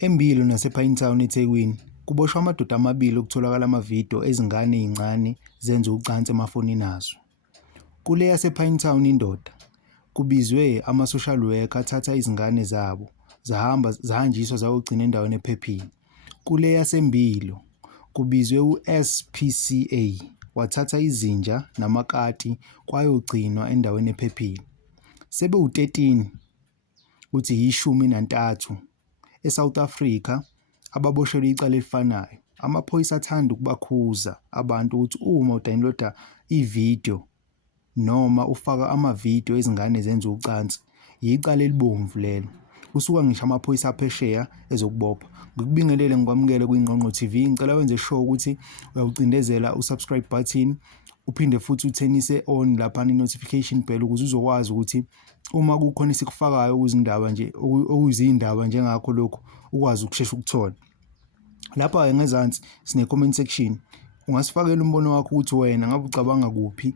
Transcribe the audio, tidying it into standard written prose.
eMbilo nasePinetown eThekwini kuboshwe amadoda amabili okutholakala amavidiyo ezingane ey'ncane zenza ucansi emafonini azo. Kule yasePinetown indoda kubizwe ama-social worker athatha izingane zabo zahanjiswa zayogcina endaweni ephephile. Kule yaseMbilo kubizwe u-SPCA wathatha izinja namakati kwayogcinwa endaweni ephephile. Sebewu-13 kuthi yishumi nantathu eSouth Africa ababoshelwe icala elifanayo. Amaphoyisa athanda ukubakhuza abantu ukuthi uma udawuniloda ividiyo noma ufaka amavidiyo ezingane zenza ucansi, yicala elibomvu lelo. Kusuka ngisho amaphoyisa aphesheya ezokubopha. Ngikubingelele ngikwamukele kwingqongqo TV. Ngicela wenze sure ukuthi uyawucindezela u-subscribe button, uphinde futhi uthenise on laphana i-notification bell ukuze uzokwazi ukuthi uma kukhona esikufakayo okuzindaba nje okuzindaba njengakho lokhu ukwazi ukushesha ukuthola. Lapha ngezansi sine comment section. Ungasifakela umbono wakho ukuthi wena ngabe ucabanga kuphi